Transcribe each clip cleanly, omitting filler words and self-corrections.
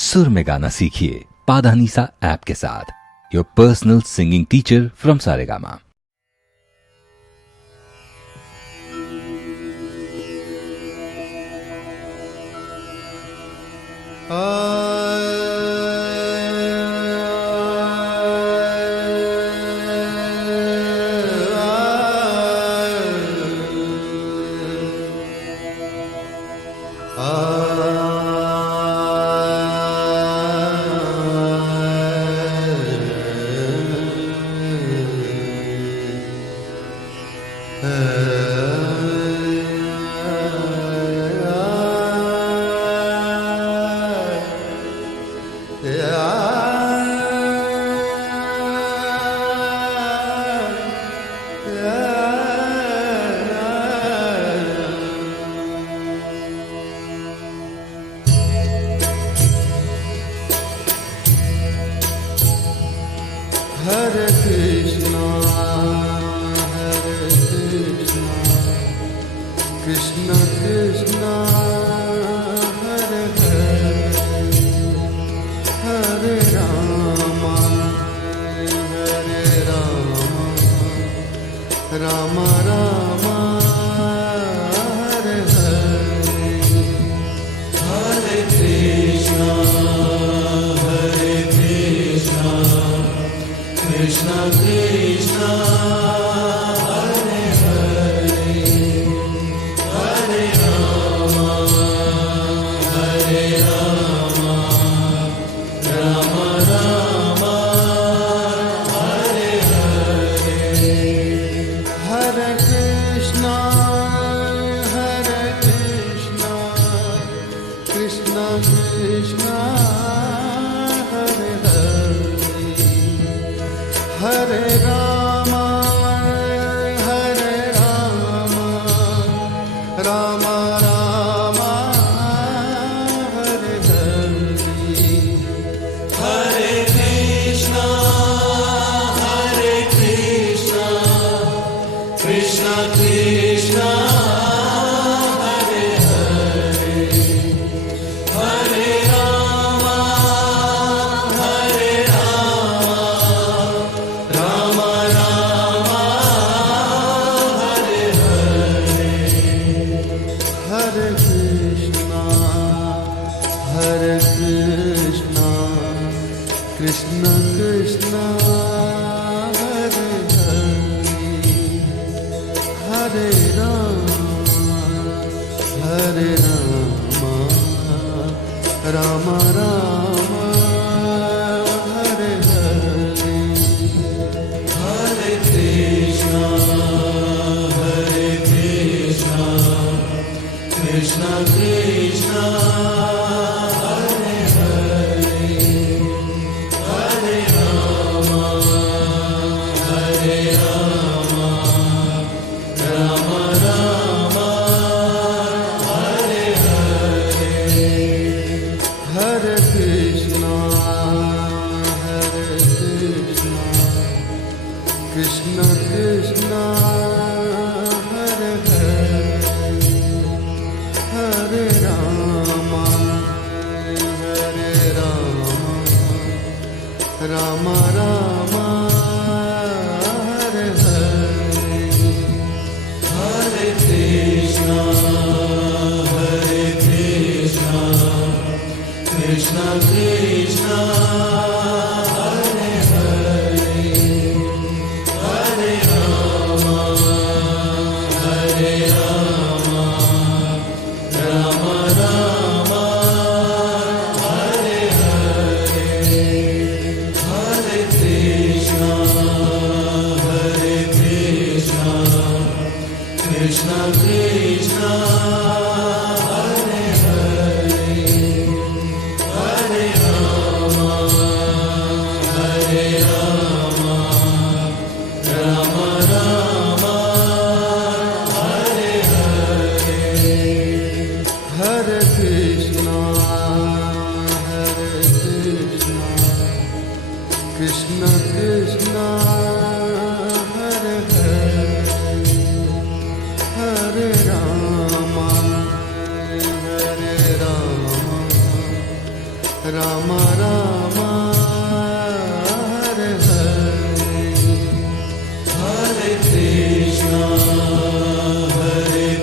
सुर में गाना सीखिए पाधानीसा ऐप के साथ। Your personal singing teacher from Saregama. Hare Krishna, Krishna Krishna, Hare Hare, Hare Rama, Hare Rama, Rama Rama, Hare Hare, Hare Krishna, Krishna Krishna, Hare Hare, Hare Rama, Rama Rama, Hare Hare, Hare Krishna, Krishna Krishna, Hare Hare, Hare Rama, Rama Rama, Hare Hare, Hare Krishna, Krishna Krishna, Hare Hare, Hare Rama, Rama Rama, Hare Hare, Hare Krishna, Krishna Krishna, Hare Hare, Hare Rama, Rama Rama, Hare Hare, Hare Krishna, Krishna Krishna, Hare Hare, Hare Rama, Rama Rama, Hare Hare, Hare Krishna, Krishna Krishna, Hare Hare, Hare Rama, Rama Rama, Hare Hare, Hare Krishna, Krishna Krishna, Hare Hare, Hare Rama, Rama Rama, Hare Hare, Hare Krishna, Krishna Krishna, Hare Hare, Hare Rama, Rama Rama Hare Hare Hare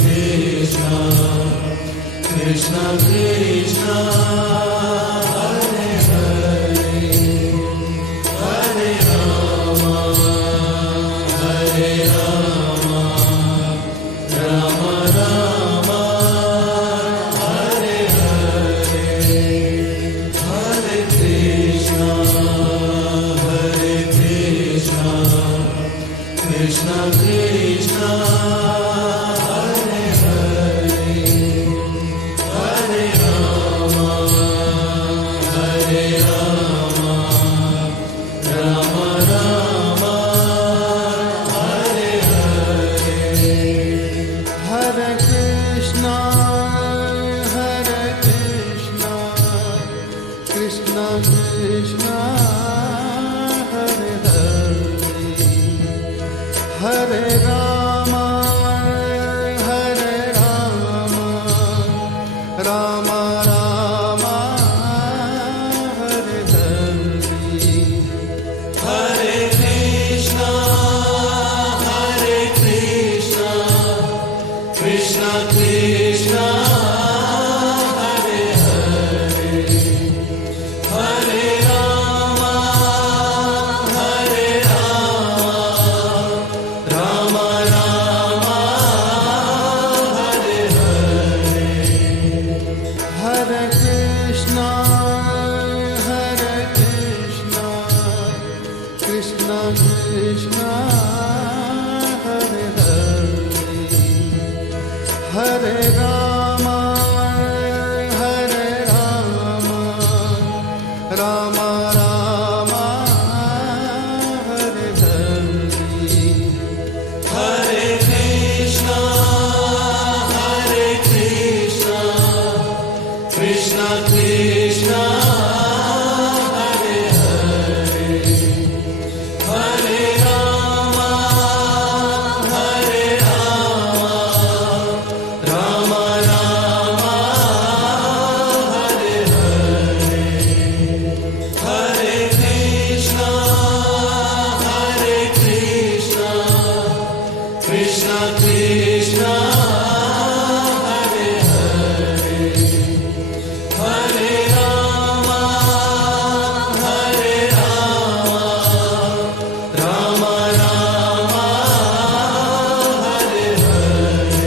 Krishna, Krishna Krishna, Hare Hare, Hare Rama, Rama Rama, Hare Hare, Hare Krishna, Krishna Krishna, Hare Hare, Hare Rama, Rama Rama, Hare Hare. Hare Krishna, Krishna Krishna, Hare Hare, Hare Rama, Rama Rama, Hare Hare. Hare Krishna, Krishna Krishna, Hare Hare, Hare Rama, Rama Rama, Hare Hare. Hare Krishna, Krishna Krishna, Hare Hare, Hare Rama, Rama Rama, Hare Hare. Hare Krishna, Krishna Krishna, Hare Hare, Hare Rama, Rama Rama, Hare Hare. Hare Krishna, Krishna Krishna, Hare Hare, Hare Rama, Rama Rama, Hare Hare.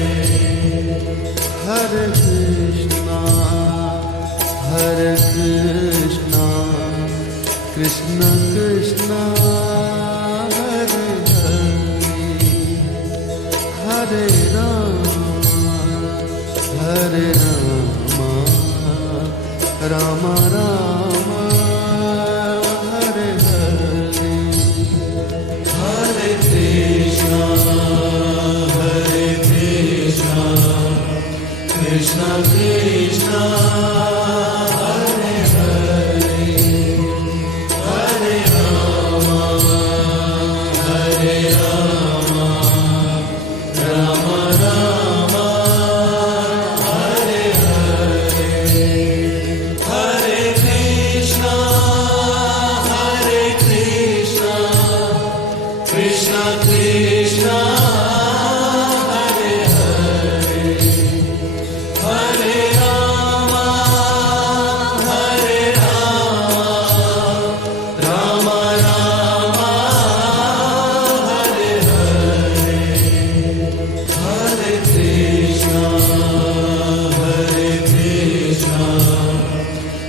Hare Krishna, Krishna Krishna, Hare Hare, Hare Rama, Rama Rama, Hare Hare. Hare Krishna, Krishna Krishna, Hare Hare, Hare Rama, Rama Rama, Hare Hare. Hare Krishna, Krishna Krishna, Hare Hare, Hare Rama, Rama Rama, Hare Hare. Hare Krishna,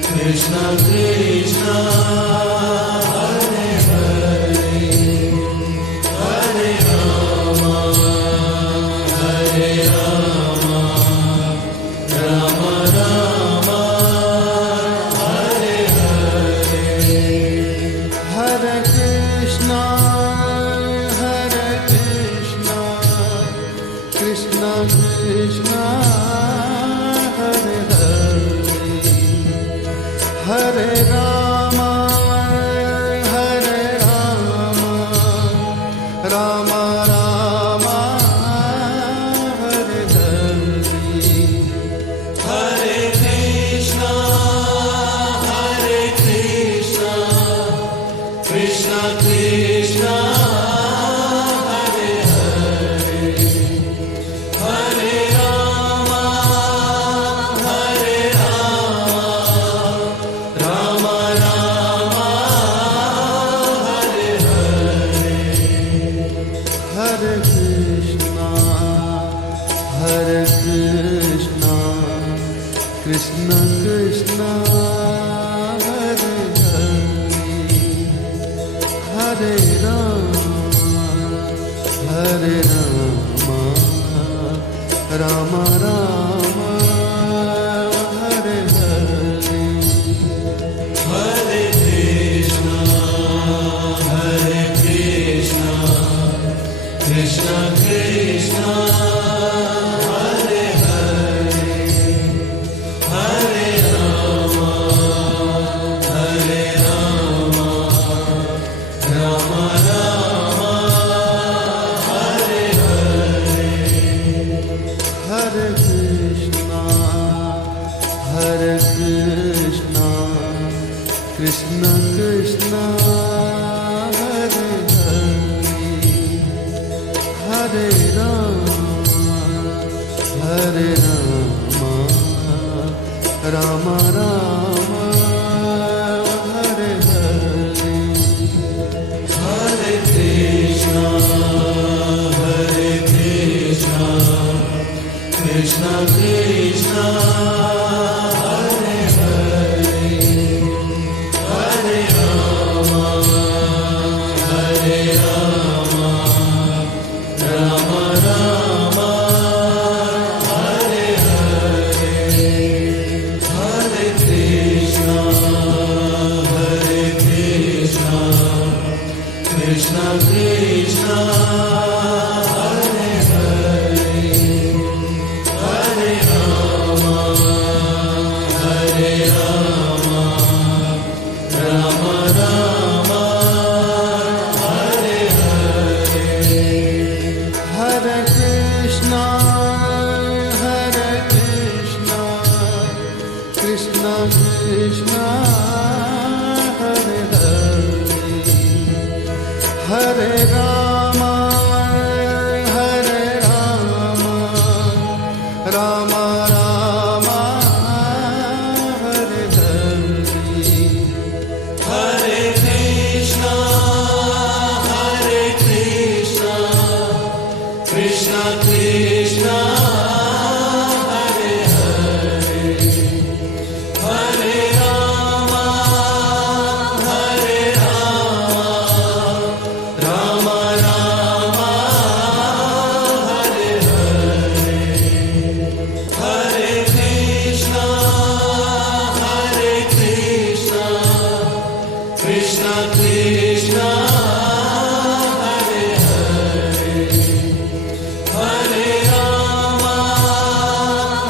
Krishna Krishna, Hare Hare, Hare Rama, Rama Rama, Hare Hare. Hare Krishna, Krishna Krishna, Hare Hare, Hare Rama, Rama Rama, Hare Hare. Hare Krishna, Hare Hare, Hare Rama, Hare Rama, Rama Rama, Hare Hare. Hare Krishna, Hare Krishna, Krishna Krishna, Hare Hare, Hare Rama, Hare Rama, Rama Rama, Hare Hare. Hare Krishna, Hare Krishna, Krishna Krishna, Hare Hare, Hare Rama, Hare Rama, Rama Rama, Hare Hare. Hare Krishna, Hare Krishna, Krishna Krishna, Hare Hare, Hare Rama, Hare Rama, Rama Rama, Hare Hare. Hare Krishna, Hare Krishna, Krishna Krishna, Hare Hare, Hare Rama, Hare Rama, Rama Rama, Hare Hare. Hare Krishna, Hare Krishna, Krishna Krishna, Hare Hare, Hare Rama, Hare Rama, Rama Rama, Hare Hare. Hare Krishna, Hare Krishna, Krishna Krishna, Hare Hare, Hare Rama,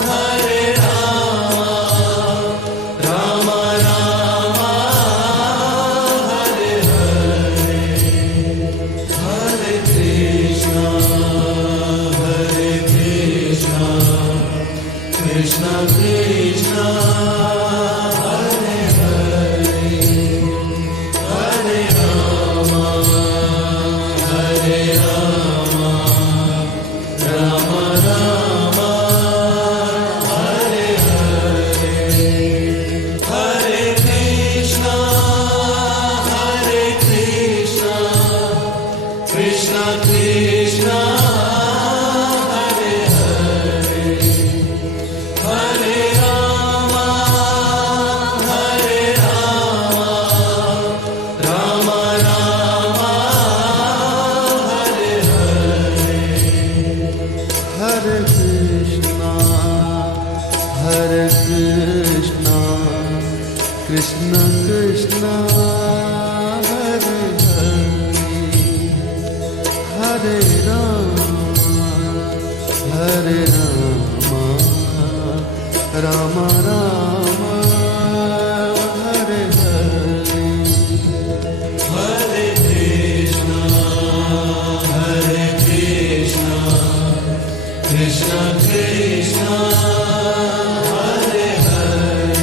Hare Rama, Rama Rama, Hare Hare. Hare Krishna, Hare Krishna, Krishna Krishna, Hare Hare, Hare Rama, Hare Rama, Rama Rama, Hare Hare. Hare Krishna, Hare Krishna, Krishna Krishna, Hare Hare, Hare Rama, Hare Rama, Rama Rama, Hare Hare. Hare Krishna, Hare Krishna, Krishna Krishna, Hare Hare, Hare Rama, Hare Rama, Rama Rama, Hare Hare. Hare Krishna, Hare Krishna, Krishna Krishna, Hare Hare,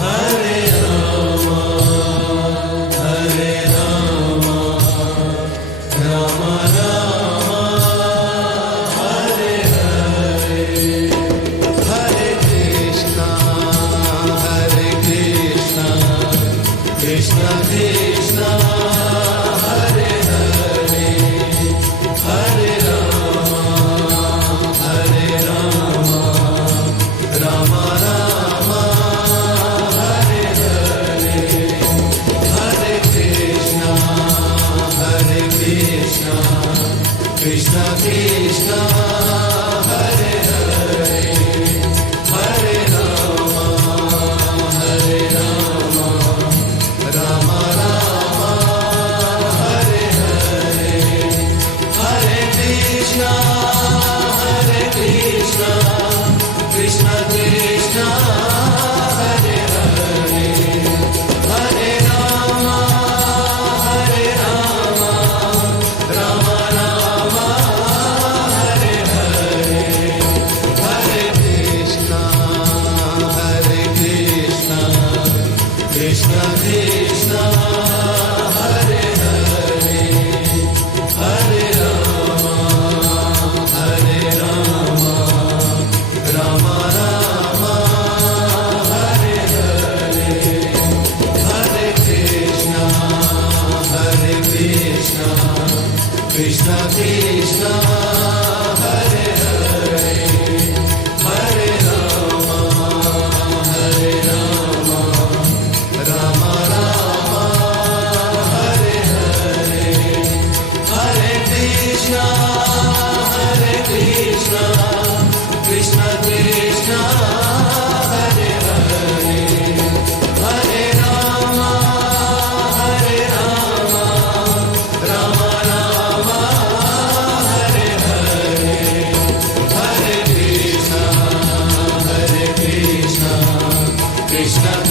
Hare Rama, Hare Rama, Rama Rama, Hare Hare. Hare Krishna, Hare Krishna, Krishna Krishna, Hare Hare, Hare Rama, Hare Rama, Rama Rama, Hare Hare. Hare Krishna, Hare Krishna, Krishna Krishna, Hare Hare, Hare Rama, Hare Rama, Rama Rama,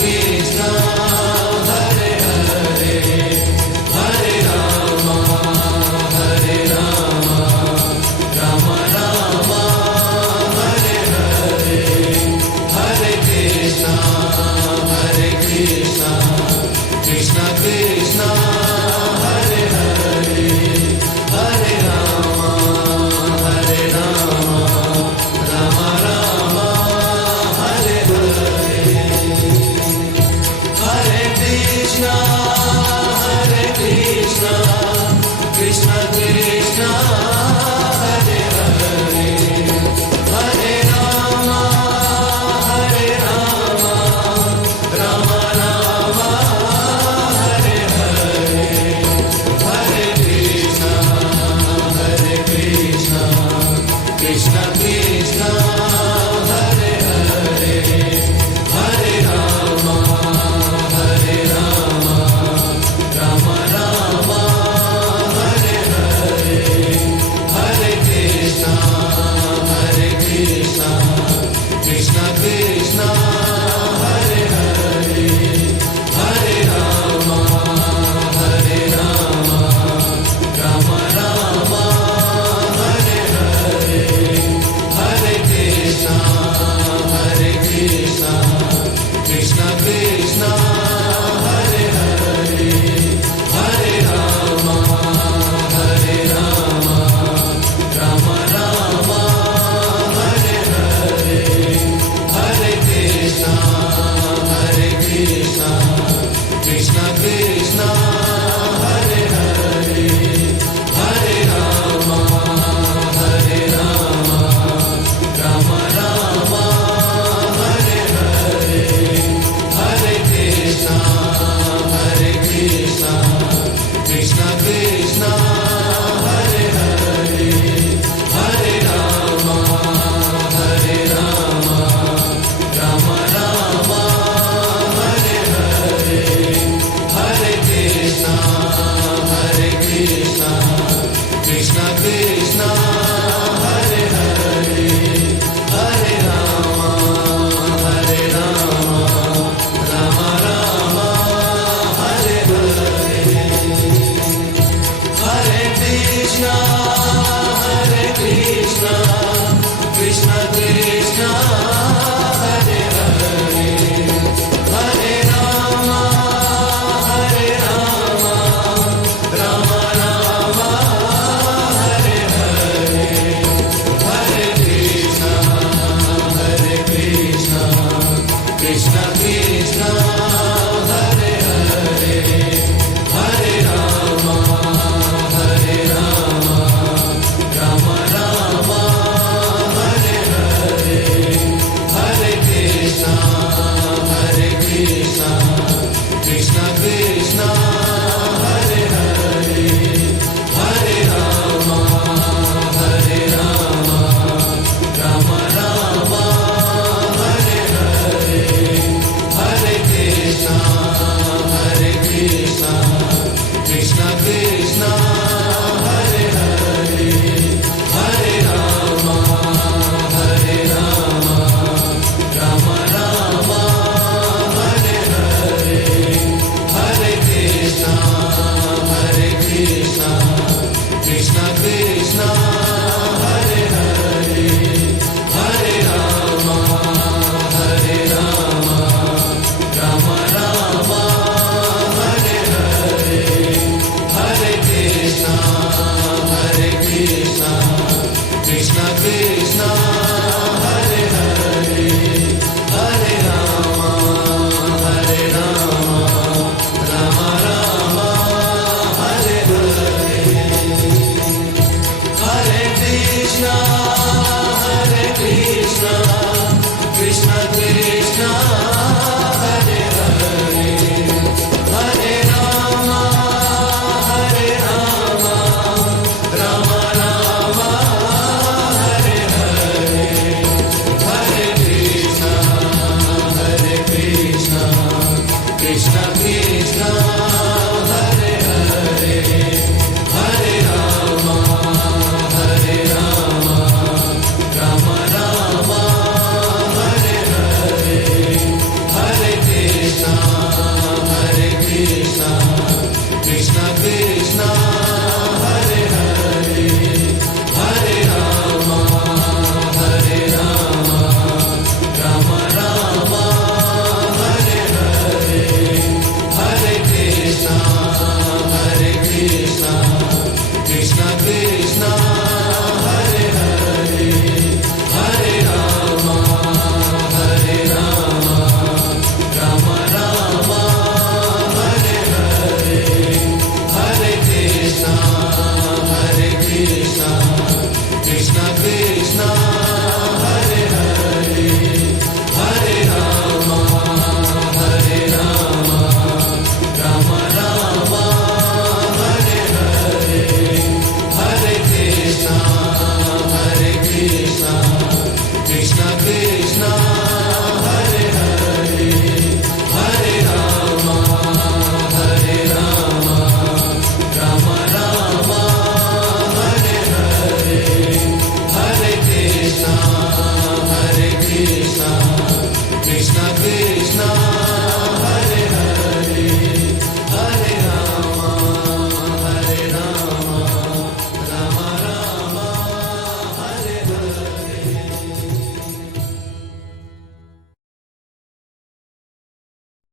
Krishna Hare Hare Hare Rama Hare Rama Rama Rama Hare Hare Hare Krishna Krishna Krishna Hare Hare Hare Rama Rama Rama Hare Hare Hare Krishna Krishna Krishna Hare Hare Hare Rama Rama Rama Hare Hare Hare Krishna Krishna Krishna Hare Hare Hare Rama Rama Rama Hare Hare Hare Krishna Krishna Krishna Hare Hare Hare Rama Rama Rama Hare Hare Hare Krishna Krishna Krishna Hare Hare Hare Rama Rama Rama Hare Hare Hare Krishna Krishna Krishna Hare Hare Hare Rama Rama Rama Hare Hare Hare Krishna Krishna Krishna Hare Hare Hare Rama Rama Rama Hare Hare Hare Krishna Krishna Krishna Hare Hare Hare Rama Rama Rama Hare Hare Hare Krishna Krishna Krishna Hare Hare Hare Rama Rama Rama Hare Hare Hare Krishna Krishna Krishna Hare Hare Hare Rama Rama Rama Hare Hare Hare Krishna Krishna Krishna Hare Hare Hare Rama Rama Rama Hare Hare Hare Krishna Krishna Krishna Hare Hare Hare Rama Rama Rama Hare Hare Hare Krishna Krishna Krishna Hare Hare Hare Rama Rama Rama Hare Hare Hare Krishna Krishna Krishna Hare Hare Hare Rama Rama Rama Hare Hare Hare Krishna Krishna Krishna Hare Hare Hare Rama Rama Rama Hare Hare Hare Krishna Krishna Krishna